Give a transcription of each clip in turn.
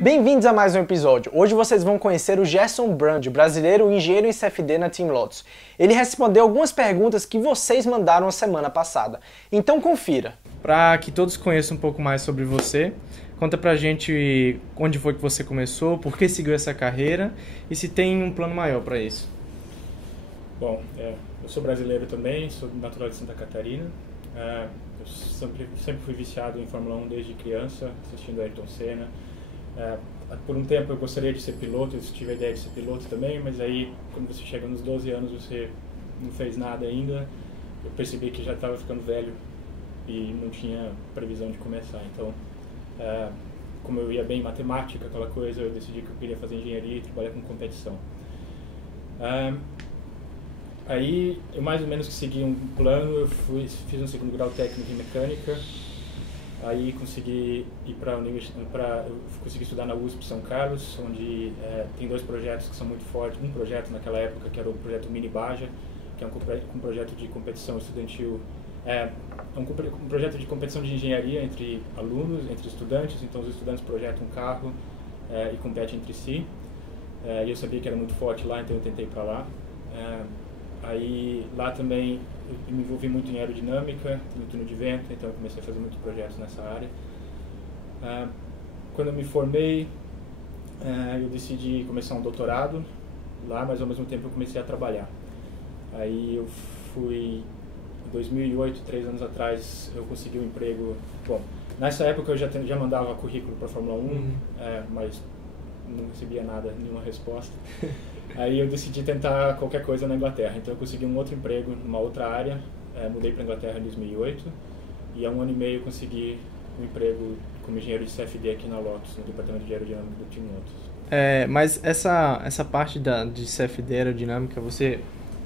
Bem-vindos a mais um episódio. Hoje vocês vão conhecer o Gerson Brand, brasileiro engenheiro em CFD na Team Lotus. Ele respondeu algumas perguntas que vocês mandaram a semana passada. Então confira. Para que todos conheçam um pouco mais sobre você, conta pra gente onde foi que você começou, por que seguiu essa carreira e se tem um plano maior para isso. Bom, eu sou brasileiro também, sou natural de Santa Catarina. Eu sempre fui viciado em Fórmula 1 desde criança, assistindo Ayrton Senna. Por um tempo eu gostaria de ser piloto, eu tive a ideia de ser piloto também, mas aí quando você chega nos 12 anos você não fez nada ainda. Eu percebi que já estava ficando velho e não tinha previsão de começar. Então, como eu ia bem em matemática, aquela coisa, eu decidi que eu queria fazer engenharia e trabalhar com competição. Aí eu mais ou menos que segui um plano, eu fiz um segundo grau técnico em mecânica. Aí consegui ir eu consegui estudar na USP São Carlos, onde tem dois projetos que são muito fortes. Um projeto naquela época que era o projeto Mini Baja, que é um projeto de competição estudantil, um projeto de competição de engenharia entre alunos, entre estudantes. Então os estudantes projetam um carro e competem entre si. E eu sabia que era muito forte lá, então eu tentei ir para lá. Aí lá também eu me envolvi muito em aerodinâmica, no túnel de vento, então eu comecei a fazer muitos projetos nessa área. Quando eu me formei, eu decidi começar um doutorado lá, mas ao mesmo tempo eu comecei a trabalhar. Aí eu fui, em 2008, 3 anos atrás, eu consegui um emprego. Bom, nessa época eu já mandava currículo para a Fórmula 1, mas não recebia nada, nenhuma resposta. Aí eu decidi tentar qualquer coisa na Inglaterra, então eu consegui um outro emprego numa outra área, mudei para a Inglaterra em 2008 e há 1 ano e meio consegui um emprego como engenheiro de CFD aqui na Lotus, no departamento de aerodinâmica do Team Lotus. Mas essa parte de CFD aerodinâmica,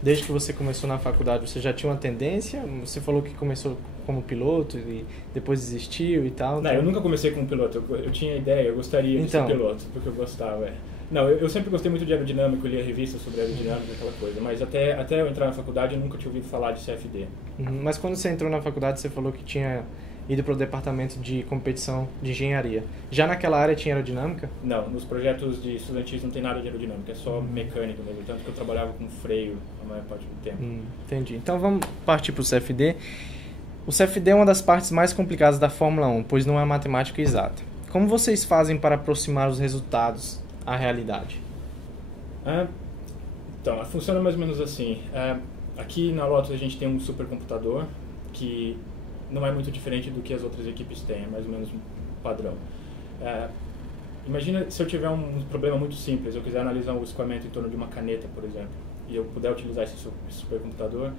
desde que você começou na faculdade, você já tinha uma tendência? Você falou que começou como piloto e depois desistiu e tal? Não, eu nunca comecei como piloto, eu tinha ideia, eu gostaria de ser piloto, porque eu gostava. Não, eu sempre gostei muito de aerodinâmica, eu lia revistas sobre aerodinâmica, aquela coisa, mas até eu entrar na faculdade eu nunca tinha ouvido falar de CFD. Mas quando você entrou na faculdade, você falou que tinha ido para o departamento de competição de engenharia. Já naquela área tinha aerodinâmica? Não, nos projetos de estudantis não tem nada de aerodinâmica, é só mecânica mesmo, tanto que eu trabalhava com freio a maior parte do tempo. Entendi. Então vamos partir para o CFD. O CFD é uma das partes mais complicadas da Fórmula 1, pois não é matemática exata. Como vocês fazem para aproximar os resultados à realidade? Então, funciona mais ou menos assim. Aqui na Lotus a gente tem um supercomputador que não é muito diferente do que as outras equipes têm, é mais ou menos um padrão. Imagina se eu tiver um problema muito simples, eu quiser analisar um escoamento em torno de uma caneta, por exemplo, e eu puder utilizar esse supercomputador,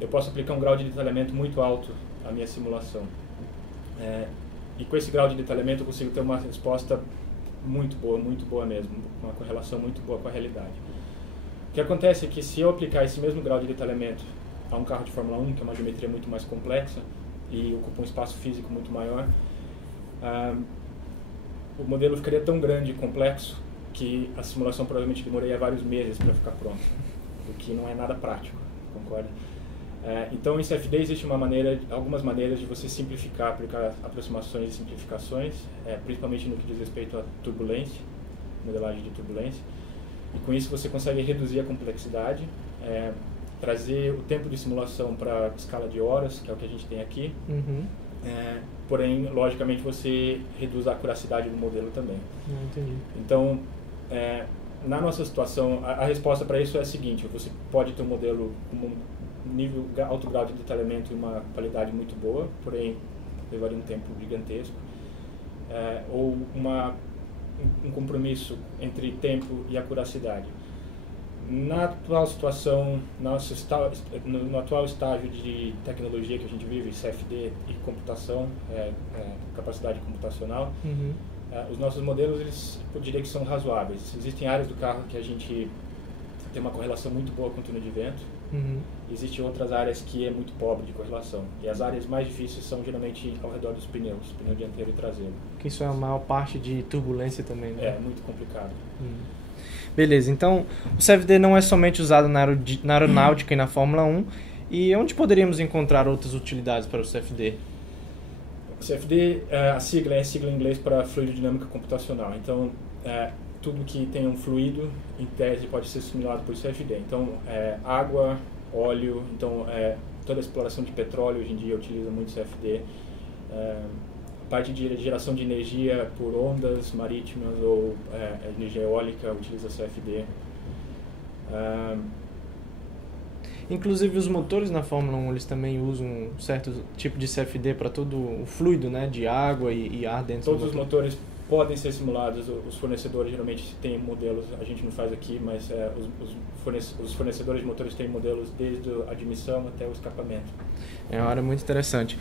eu posso aplicar um grau de detalhamento muito alto à minha simulação. E com esse grau de detalhamento eu consigo ter uma resposta muito boa mesmo, uma correlação muito boa com a realidade. O que acontece é que se eu aplicar esse mesmo grau de detalhamento a um carro de Fórmula 1, que é uma geometria muito mais complexa e ocupa um espaço físico muito maior, o modelo ficaria tão grande e complexo que a simulação provavelmente demoraria vários meses para ficar pronta, o que não é nada prático, concorda? Então, em CFD existe algumas maneiras de você simplificar, aplicar aproximações e simplificações, principalmente no que diz respeito à turbulência, modelagem de turbulência. E com isso você consegue reduzir a complexidade, trazer o tempo de simulação para a escala de horas, que é o que a gente tem aqui. Porém, logicamente, você reduz a acuracidade do modelo também. Entendi. Então, na nossa situação, a resposta para isso é a seguinte: você pode ter um modelo com um alto grau de detalhamento e uma qualidade muito boa, porém levaria um tempo gigantesco, ou um compromisso entre tempo e acuracidade. Na atual situação, no atual estágio de tecnologia que a gente vive, CFD e computação, capacidade computacional, os nossos modelos, eu diria que são razoáveis. Existem áreas do carro que a gente tem uma correlação muito boa com o túnel de vento. Existem outras áreas que é muito pobre de correlação. E as áreas mais difíceis são geralmente ao redor dos pneu dianteiro e traseiro. Que isso é a maior parte de turbulência também, né? É, muito complicado. Beleza, então o CFD não é somente usado na aeronáutica e na Fórmula 1. E onde poderíamos encontrar outras utilidades para o CFD? CFD, a sigla em inglês para fluidodinâmica computacional. Então, tudo que tem um fluido, em tese, pode ser simulado por CFD. Então, água, óleo, então toda a exploração de petróleo hoje em dia utiliza muito CFD. A parte de geração de energia por ondas marítimas ou energia eólica utiliza CFD. Inclusive os motores na Fórmula 1 eles também usam um certo tipo de CFD para todo o fluido, né, de água e ar dentro Todos do os motor. motores podem ser simulados, os fornecedores geralmente têm modelos, a gente não faz aqui, mas os fornecedores de motores têm modelos desde a admissão até o escapamento. É uma área muito interessante.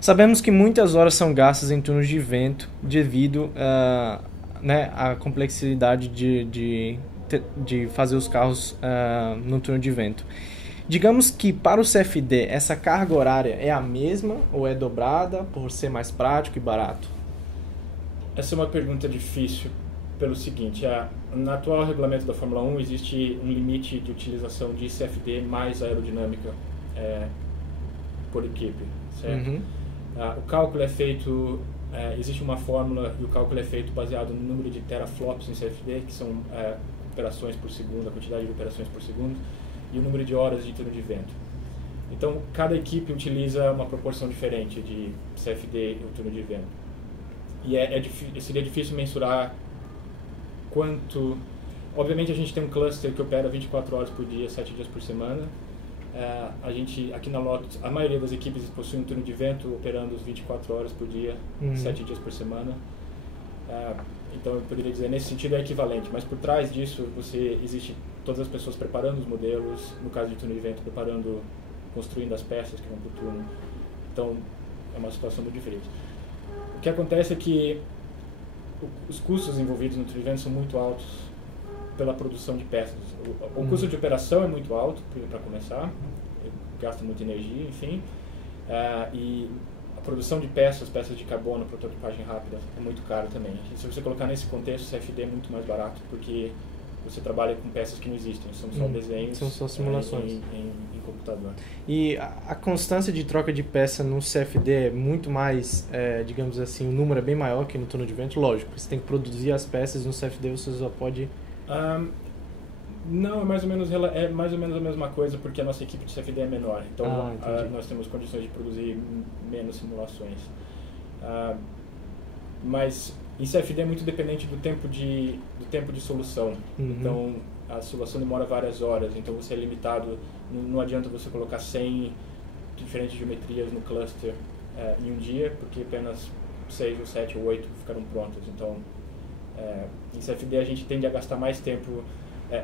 Sabemos que muitas horas são gastas em túneis de vento devido à complexidade de fazer os carros no túnel de vento. Digamos que para o CFD essa carga horária é a mesma ou é dobrada por ser mais prático e barato? Essa é uma pergunta difícil pelo seguinte, no atual regulamento da Fórmula 1 existe um limite de utilização de CFD mais aerodinâmica por equipe, certo? Uhum. O cálculo é feito, existe uma fórmula e o cálculo é feito baseado no número de teraflops em CFD, que são operações por segundo, a quantidade de operações por segundo, e o número de horas de túnel de vento. Então, cada equipe utiliza uma proporção diferente de CFD e o túnel de vento. E seria difícil mensurar quanto... Obviamente, a gente tem um cluster que opera 24 horas por dia, 7 dias por semana. A gente, aqui na Lotus, a maioria das equipes possui um túnel de vento operando 24 horas por dia, 7 dias por semana. Então, eu poderia dizer, nesse sentido é equivalente, mas por trás disso, existe todas as pessoas preparando os modelos, no caso de túnel de vento, construindo as peças que vão para o túnel. Então, é uma situação muito diferente. O que acontece é que os custos envolvidos no túnel de vento são muito altos pela produção de peças. O custo de operação é muito alto, para começar, gasta muita energia, enfim, e a produção de peças de carbono, prototipagem rápida, é muito caro também. Se você colocar nesse contexto, o CFD é muito mais barato, porque você trabalha com peças que não existem, são só desenhos, são só simulações em computador. E a constância de troca de peça no CFD é muito mais, digamos assim, o número é bem maior que no túnel de vento, lógico, você tem que produzir as peças, no CFD você só pode... Não, é mais ou menos a mesma coisa, porque a nossa equipe de CFD é menor, então nós temos condições de produzir menos simulações. Mas em CFD é muito dependente do tempo de solução. Então a solução demora várias horas, então você é limitado, não adianta você colocar 100 diferentes geometrias no cluster em um dia, porque apenas 6 ou 7 ou 8 ficaram prontas. Então em CFD a gente tende a gastar mais tempo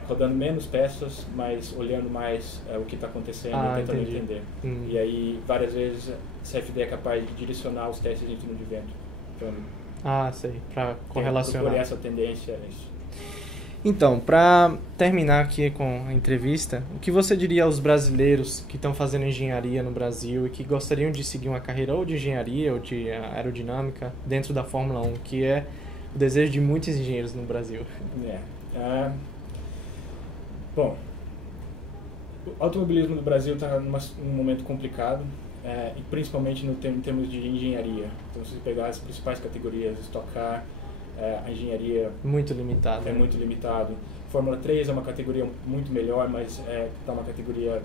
rodando menos peças, mas olhando mais o que está acontecendo e tentando entender. E aí, várias vezes, CFD é capaz de direcionar os testes em túnel de vento. sei, para correlacionar. Por essa tendência, é isso. Então, para terminar aqui com a entrevista, o que você diria aos brasileiros que estão fazendo engenharia no Brasil e que gostariam de seguir uma carreira ou de engenharia ou de aerodinâmica dentro da Fórmula 1, que é o desejo de muitos engenheiros no Brasil? Bom, o automobilismo no Brasil está num momento complicado, e principalmente em termos de engenharia. Então, se você pegar as principais categorias, Stock Car, a engenharia muito limitado. É muito limitado. Fórmula 3 é uma categoria muito melhor, mas está uma categoria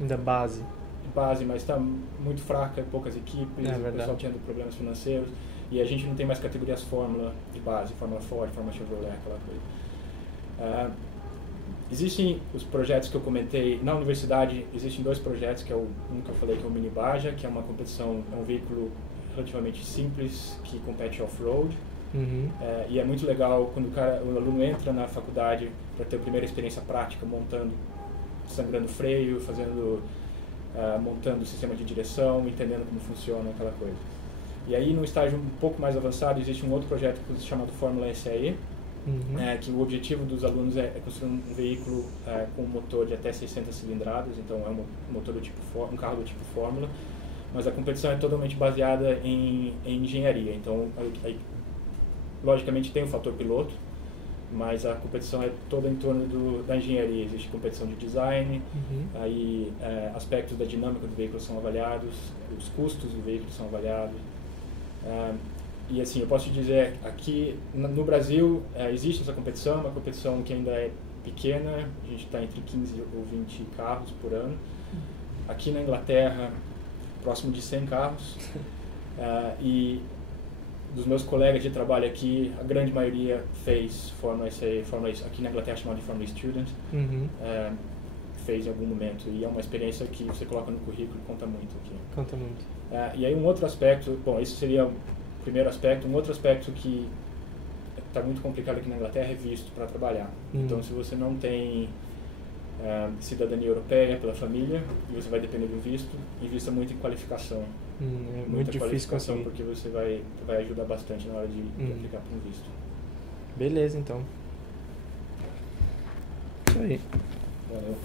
ainda base, mas está muito fraca, poucas equipes, o pessoal tendo problemas financeiros, e a gente não tem mais categorias Fórmula de base, Fórmula Ford, Fórmula Chevrolet, aquela coisa. Existem os projetos que eu comentei na universidade, existem 2 projetos, que é um que eu falei que é o Mini Baja, que é uma competição, é um veículo relativamente simples que compete off-road. E é muito legal quando o aluno entra na faculdade para ter a primeira experiência prática, sangrando freio, montando o sistema de direção, entendendo como funciona aquela coisa. E aí, no estágio um pouco mais avançado, existe um outro projeto chamado Fórmula SAE, que o objetivo dos alunos é construir um veículo com um motor de até 600 cilindradas, então é um carro do tipo Fórmula, mas a competição é totalmente baseada em engenharia. Então, logicamente tem o fator piloto, mas a competição é toda em torno da engenharia. Existe competição de design, aí aspectos da dinâmica do veículo são avaliados, os custos do veículo são avaliados, E assim, eu posso te dizer, aqui no Brasil existe essa competição, uma competição que ainda é pequena, a gente está entre 15 ou 20 carros por ano. Aqui na Inglaterra, próximo de 100 carros. E dos meus colegas de trabalho aqui, a grande maioria fez Fórmula E, aqui na Inglaterra chamada de Fórmula E Student, fez em algum momento. E é uma experiência que você coloca no currículo e conta muito aqui. Conta muito. E aí um outro aspecto, bom, esse seria o primeiro aspecto. Um outro aspecto que está muito complicado aqui na Inglaterra é visto para trabalhar. Então, se você não tem cidadania europeia pela família e você vai depender do visto, invista muito em qualificação. É muito difícil conseguir. Porque você vai ajudar bastante na hora de aplicar para um visto. Beleza, então. Isso aí. Valeu.